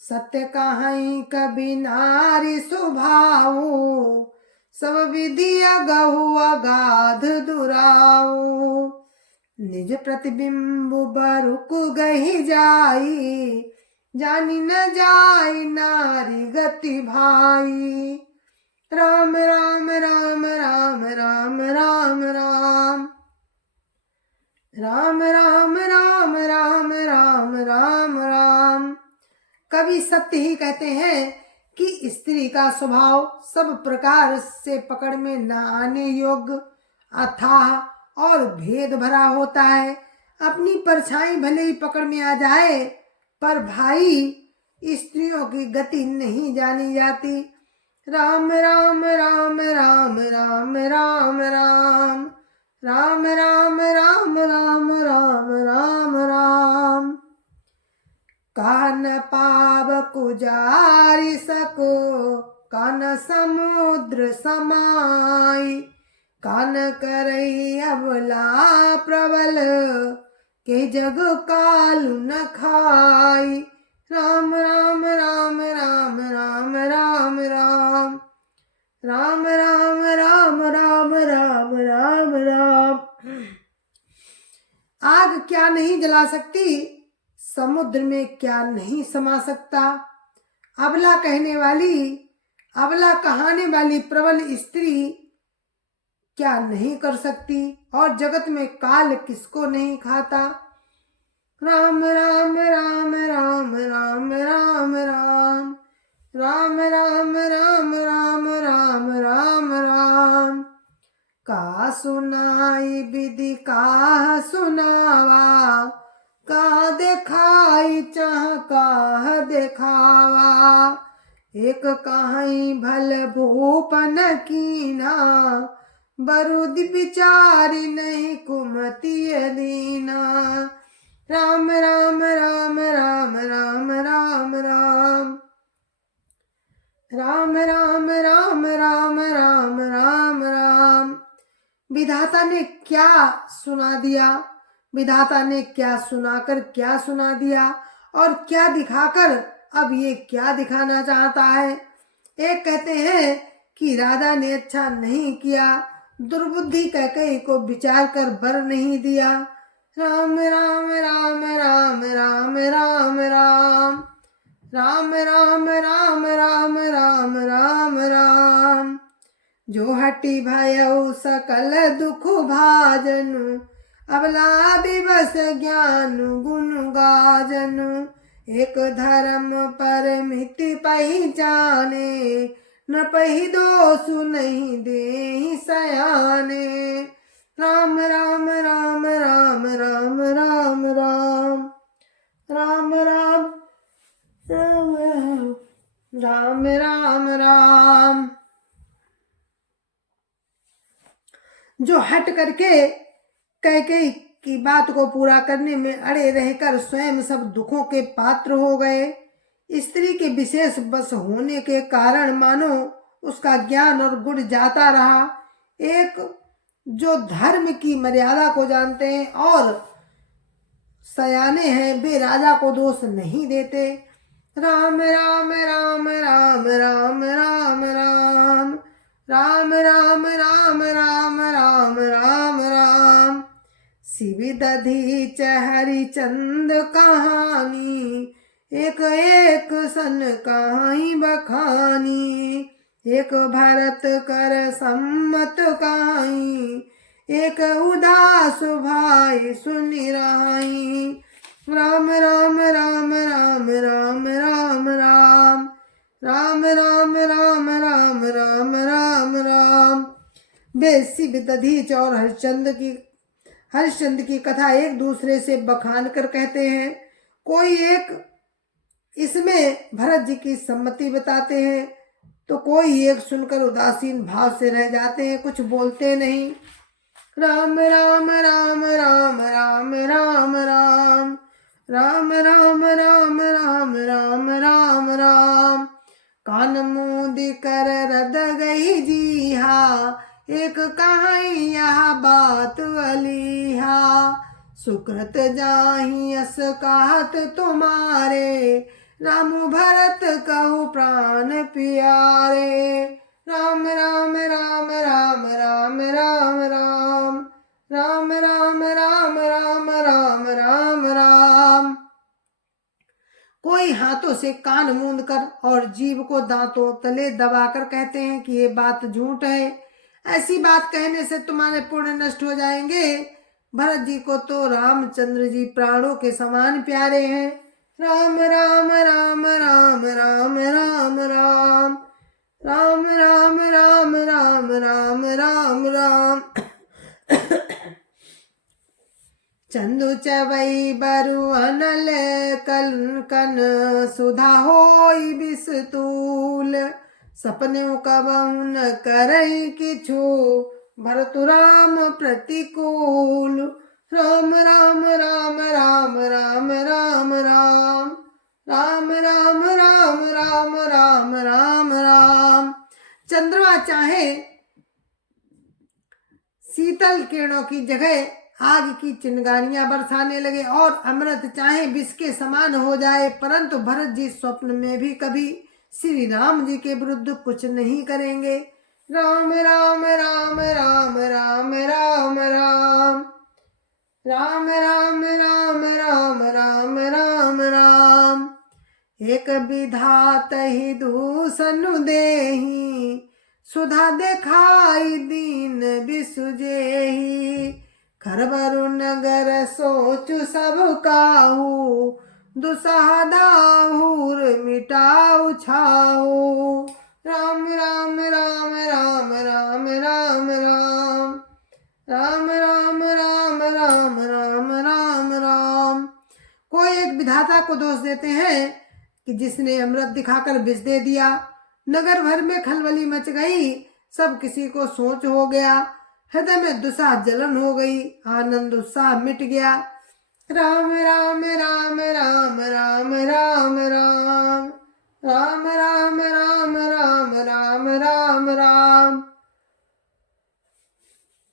सत्य कहीं कभी नारी स्वभाव, सब विधि अगहु अगाध दुराऊ। निज प्रतिबिंब बरुक गही जाई, जानी न जाई नारी गति भाई। राम राम राम राम राम राम राम राम राम राम राम राम राम राम। कवि सत्य ही कहते हैं कि स्त्री का स्वभाव सब प्रकार से पकड़ में न आने योग्य, अथाह और भेद भरा होता है। अपनी परछाई भले ही पकड़ में आ जाए, पर भाई स्त्रियों की गति नहीं जानी जाती। राम राम राम राम राम राम राम राम राम राम राम राम राम राम। कान पावक उजारि सको, कान समुद्र समाई। कान करई अबला प्रबल, के जग कालु न खाई। राम राम राम राम राम राम राम राम राम राम राम राम राम राम। आग क्या नहीं जला सकती, समुद्र में क्या नहीं समा सकता। अबला कहाने वाली प्रबल स्त्री क्या नहीं कर सकती, और जगत में काल किसको नहीं खाता। राम राम राम राम राम राम राम राम राम राम राम राम राम राम। का सुनाई विधि का सुनावा, का दिखाई चाह का दिखावा। एक कहीं भल भूपन कीना, बरुद बिचारी नहीं कुमति दीना। राम राम राम राम राम राम राम राम राम राम राम राम राम राम। विधाता ने क्या सुना दिया, विधाता ने क्या सुनाकर क्या सुना दिया, और क्या दिखाकर अब ये क्या दिखाना चाहता है। एक कहते हैं कि राजा ने अच्छा नहीं किया, दुर्बुद्धि कैकेयी को विचार कर वर नहीं दिया। राम राम राम राम राम राम राम राम राम राम राम राम राम राम। जो हटी भयउ सकल दुख भाजनु, अबला विवश ज्ञान गुण गाजनु। एक धर्म परमिति पहिचाने, न पहि दोषु नहीं देहि सयाने। राम राम राम राम राम राम राम राम राम राम राम राम राम। जो हट करके कैकेयी की बात को पूरा करने में अड़े रहकर स्वयं सब दुखों के पात्र हो गए। स्त्री के विशेष बस होने के कारण मानो उसका ज्ञान और गुण जाता रहा। एक जो धर्म की मर्यादा को जानते हैं और सयाने हैं, वे राजा को दोष नहीं देते। राम राम राम राम राम राम राम राम राम राम राम राम राम राम। शिव दधीच हरिचंद कहानी, एक एक सन कहाई बखानी। एक भरत कर सम्मत कहाई, एक उदास भाई सुनि राई। राम राम राम राम राम राम राम राम राम राम राम राम राम राम। वे शिव दधीच और हरिश्चंद्र की कथा एक दूसरे से बखान कर कहते हैं। कोई एक इसमें भरत जी की सम्मति बताते हैं, तो कोई एक सुनकर उदासीन भाव से रह जाते हैं, कुछ बोलते नहीं। राम राम राम राम राम राम राम राम राम राम राम राम राम राम। कान मूंदी कर रद गई जीहा, एक कहाई यह बात वलीहा। सुकृत जाहि अस कहत तुम्हारे, राम भरत कहु प्राण प्यारे। राम राम राम राम राम राम राम राम राम राम राम राम राम राम। कोई हाथों से कान मूंद कर और जीभ को दांतों तले दबाकर कहते हैं कि ये बात झूठ है, ऐसी बात कहने से तुम्हारे पुण्य नष्ट हो जाएंगे। भरत जी को तो रामचंद्र जी प्राणों के समान प्यारे हैं। राम राम राम राम राम राम राम राम राम राम राम राम राम राम। चंदु चवई बरु अनल कल कन सुधा होई बिस्तूल। सपने कबहु न करई किछु भरतु राम प्रतिकूल। राम राम राम राम राम राम राम राम राम राम राम राम राम राम। चंद्रमा चाहे शीतल किरणों की जगह आग की चिंगारियां बरसाने लगे और अमृत चाहे विष के समान हो जाए, परंतु भरत जी स्वप्न में भी कभी श्री राम जी के विरुद्ध कुछ नहीं करेंगे। राम राम राम राम राम राम राम राम राम राम राम राम राम राम। एक विधात ही दूसनु देही सुधा देखाई दीन बिसुजेही। खरबरु नगर सोचु सब काहू दुसह दाहुर मिटाऊ छाऊ। राम राम राम राम राम राम राम राम राम राम राम राम राम राम। कोई एक विधाता को दोष देते हैं कि जिसने अमृत दिखाकर विष दे दिया। नगर भर में खलबली मच गई, सब किसी को सोच हो गया, हृदय में दुस्साह जलन हो गई, आनंद उत्साह मिट गया। राम राम राम राम राम राम राम राम राम राम राम राम राम राम।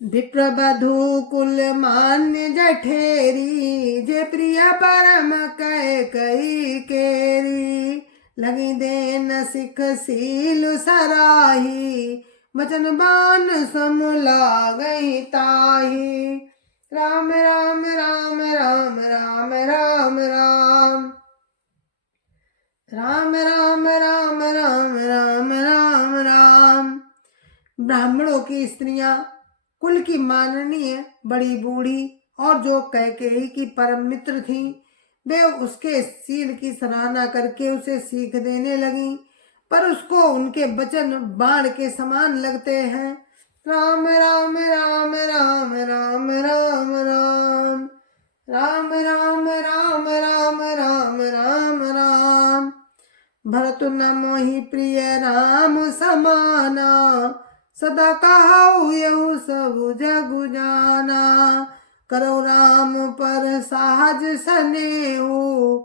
विप्रवधु कुल मान्य जठेरी जे प्रिय परम कह कई केरी। लगी देन सिख सील सराही वचन बान समला गई ताही। राम राम राम राम राम राम राम राम राम राम राम राम राम राम। ब्राह्मणों की स्त्रियां कुल की माननीय बड़ी बूढ़ी और जो कैकेयी की परम मित्र थी, वे उसके शील की सराहना करके उसे सीख देने लगी, पर उसको उनके वचन बाण के समान लगते हैं। राम राम राम राम राम राम राम राम राम राम राम राम राम राम। भरत न मोहि प्रिय राम समाना सदा कहाऊ यहु सब जगु जाना। करो राम पर साहज सनेहु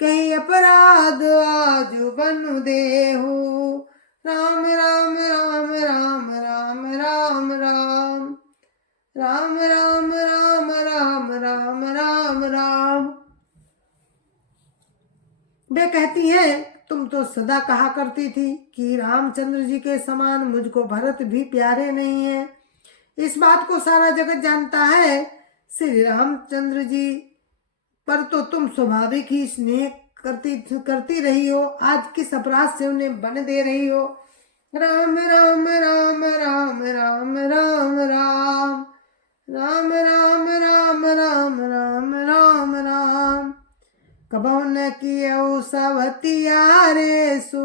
कहीं अपराध आज बनु देहु। राम राम राम राम राम राम राम राम राम राम राम राम राम राम। वे कहती हैं, तुम तो सदा कहा करती थी कि रामचंद्र जी के समान मुझको भरत भी प्यारे नहीं है। इस बात को सारा जगत जानता है। श्री रामचंद्र जी पर तो तुम स्वाभाविक ही स्नेह करती रही हो, आज किस अपराध से उन्हें बन दे रही हो। राम राम राम राम राम राम राम राम राम राम राम राम राम राम। कबहु न कियौ सवतियारेसु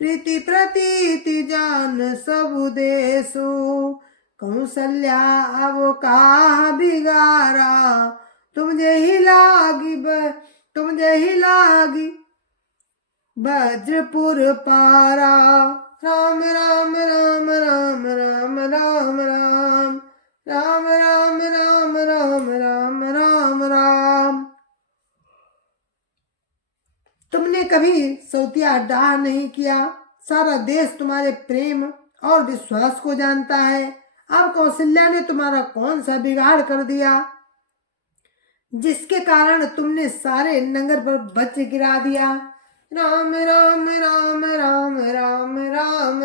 प्रीति प्रतीति जान सबु देसु। कौशल्या अब का बिगारा तुमजे ही लागी वज्रपुर पारा। राम राम राम राम राम राम राम राम राम राम राम राम राम राम। तुमने कभी सौतिया डाह नहीं किया, सारा देश तुम्हारे प्रेम और विश्वास को जानता है। अब कौशल्या ने तुम्हारा कौन सा बिगाड़ कर दिया जिसके कारण तुमने सारे नगर पर वज्र गिरा दिया। राम राम राम राम राम राम राम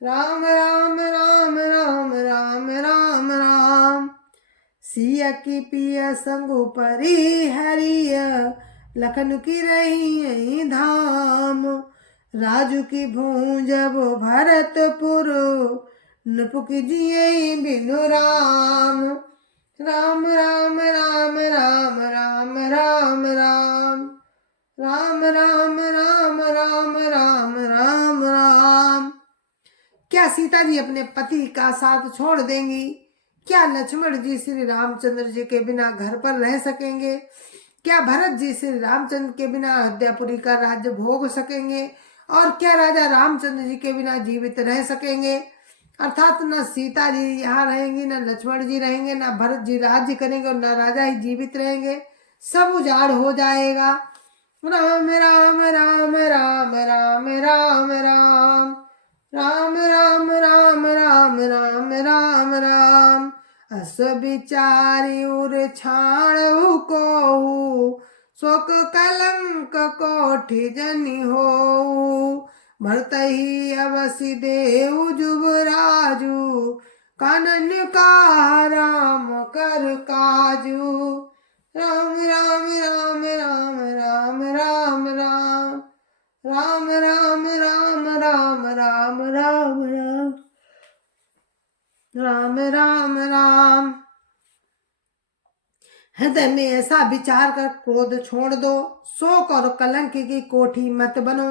राम राम राम राम राम राम राम। सिया की पिया संगु परी हरिय लखन की रही धाम। राजू की भूंज भरतपुर नपुक जिये बिनु राम। राम राम राम राम राम राम राम राम राम राम राम राम राम राम। क्या सीता जी अपने पति का साथ छोड़ देंगी? क्या लक्ष्मण जी श्री रामचंद्र जी के बिना घर पर रह सकेंगे? क्या भरत जी श्री रामचंद्र के बिना अयोध्यापुरी का राज्य भोग सकेंगे? और क्या राजा रामचंद्र जी के बिना जीवित रह सकेंगे? अर्थात न सीता जी यहाँ रहेंगी, न लक्ष्मण जी रहेंगे, न भरत जी राज्य करेंगे और न राजा ही जीवित रहेंगे। सब उजाड़ हो जाएगा। राम राम राम राम राम राम राम राम राम राम राम राम राम राम। अस विचारी उर छाणु को शोक कलंक कोठि जनि हो। भरत ही अवसि देव जुबराजू कानन का राम कर काजू। राम राम राम राम राम राम राम राम राम राम राम राम राम राम राम राम राम। हृदय में ऐसा विचार कर क्रोध छोड़ दो, शोक और कलंक की कोठी मत बनो।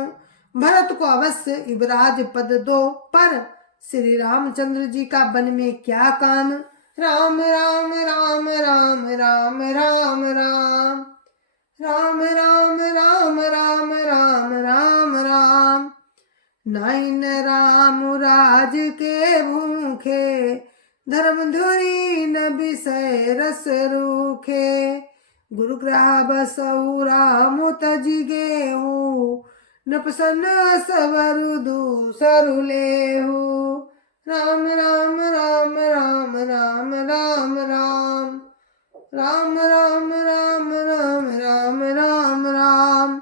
भरत को अवश्य युवराज पद दो, पर श्री रामचंद्र जी का वन में क्या काम। राम राम राम राम राम राम राम राम राम राम राम राम राम राम। नाइन राम राज के भूखे धर्म धुरी न विषय रस रूखे। गुरु ग्रह बसहु राम तजि गेहूँ नपसन सबरु दूसरु लेहु। राम राम राम राम राम राम राम राम राम राम राम राम राम राम।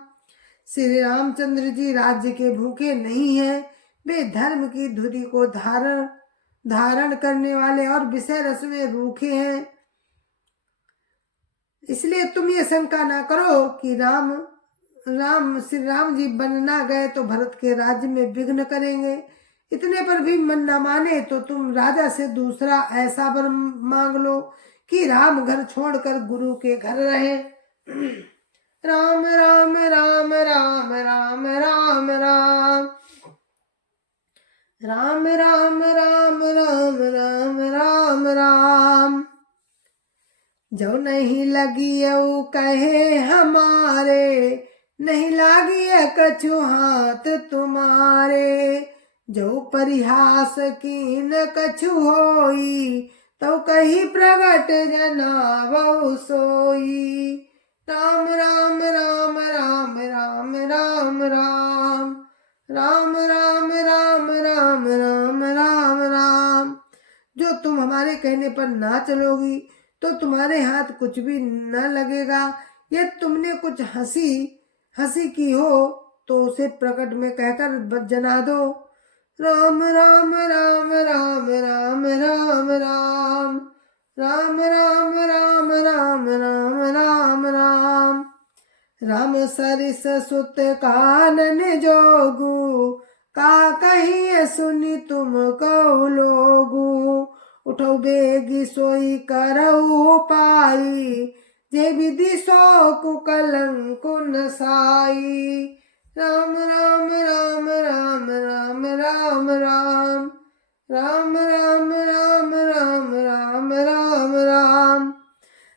श्री रामचंद्र जी राज्य के भूखे नहीं हैं, वे धर्म की धुरी को धारण करने वाले और विषय रस में रूखे हैं। इसलिए तुम ये शंका ना करो कि श्री राम जी बन ना गए तो भरत के राज्य में विघ्न करेंगे। इतने पर भी मन न माने तो तुम राजा से दूसरा ऐसा वर मांग लो कि राम घर छोड़कर गुरु के घर रहे। राम राम राम राम राम राम राम राम राम राम राम राम राम राम। जो नहीं लगी कहे हमारे, नहीं लागी कछु हाथ तुम्हारे। जो परिहास की न कछु होई, तो कही प्रगट जनावहु सोई। राम राम राम राम राम राम राम राम राम राम राम राम राम राम। जो तुम हमारे कहने पर ना चलोगी तो तुम्हारे हाथ कुछ भी न लगेगा। यदि तुमने कुछ हंसी की हो तो उसे प्रकट में कहकर जना दो। राम राम राम राम राम राम राम राम राम राम राम राम राम राम। राम सरिस सुत कानन जोगु, का कही सुनी तुम कहो लोगु। उठो बेगी सोई करऊ पाई, जे विधि शोक कलंक नसाई। राम राम राम राम राम राम राम राम राम राम राम राम राम राम।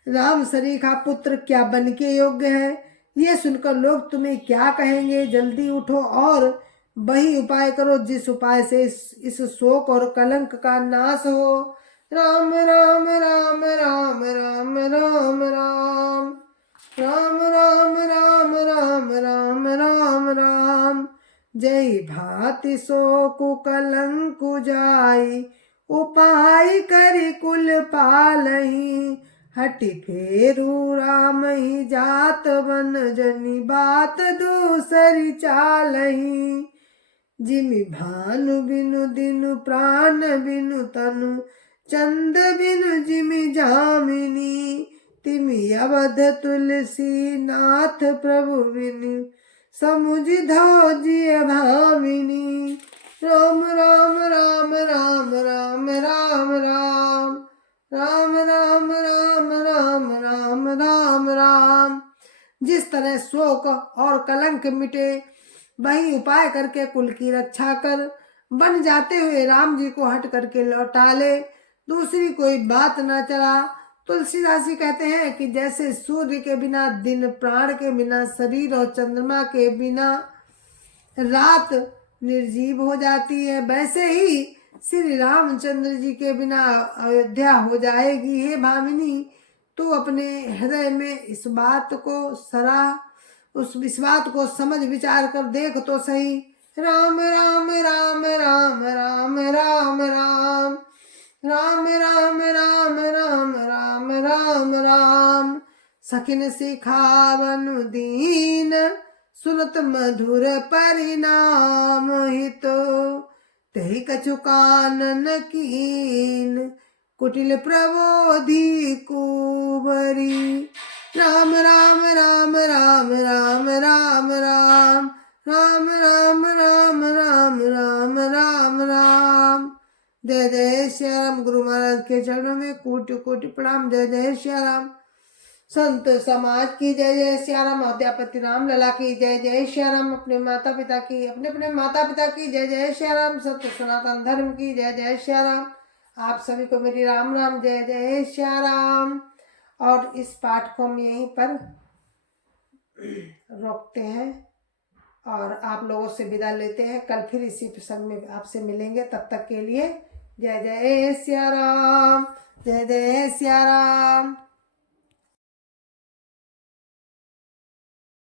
राम सरीखा पुत्र क्या बन के योग्य है? ये सुनकर लोग तुम्हें क्या कहेंगे? जल्दी उठो और वही उपाय करो जिस उपाय से इस शोक और कलंक का नाश हो। राम राम राम राम राम राम राम राम राम राम राम राम राम राम। जय भाति शोकु कलंकु जाई, उपाय करि कुल पालही। हटि फेरू राम ही जात बन जनी बात दूसरी चालही। जिमि भानु बिनु दिनु प्राण बिनु तनु चंद बिनु जिमि जामिनी। तिमि अवध तुलसी नाथ प्रभु बिनु समुझ धो जिय भामिनी। राम राम राम राम राम राम राम राम राम राम राम राम राम राम। जिस तरह शोक और कलंक मिटे वही उपाय करके कुल की रक्षा कर बन जाते हुए राम जी को हट करके लौटा ले, दूसरी कोई बात न चला। तुलसीदास जी कहते हैं कि जैसे सूर्य के बिना दिन, प्राण के बिना शरीर और चंद्रमा के बिना रात निर्जीव हो जाती है, वैसे ही श्री रामचंद्र जी के बिना अयोध्या हो जाएगी। हे भामिनी, तू अपने हृदय में इस बात को समझ विचार कर देख तो सही। राम राम राम राम राम राम राम राम राम राम राम राम राम राम। सखिन सिखावनु दीन सुनत मधुर परिणाम हितो। तहि कछु कानन कीन कुटिल प्रबोधि कुबरी। राम राम राम राम राम राम राम राम राम राम राम राम राम राम। जय जय श्री राम। गुरु महाराज के चरणों में कोटि कोटि प्रणाम। जय जय श्री राम। संत समाज की जय जय श्री राम। अध्यापति राम लला की जय जय श्री राम। अपने माता पिता की जय जय श्री राम। सत्य सनातन धर्म की जय जय श्री राम। आप सभी को मेरी राम राम जय जय श्री राम। और इस पाठ को हम यहीं पर रोकते हैं और आप लोगों से विदा लेते हैं। कल फिर इसी प्रसंग में आपसे मिलेंगे। तब तक के लिए जय जय श्री राम। जय जय श्री राम।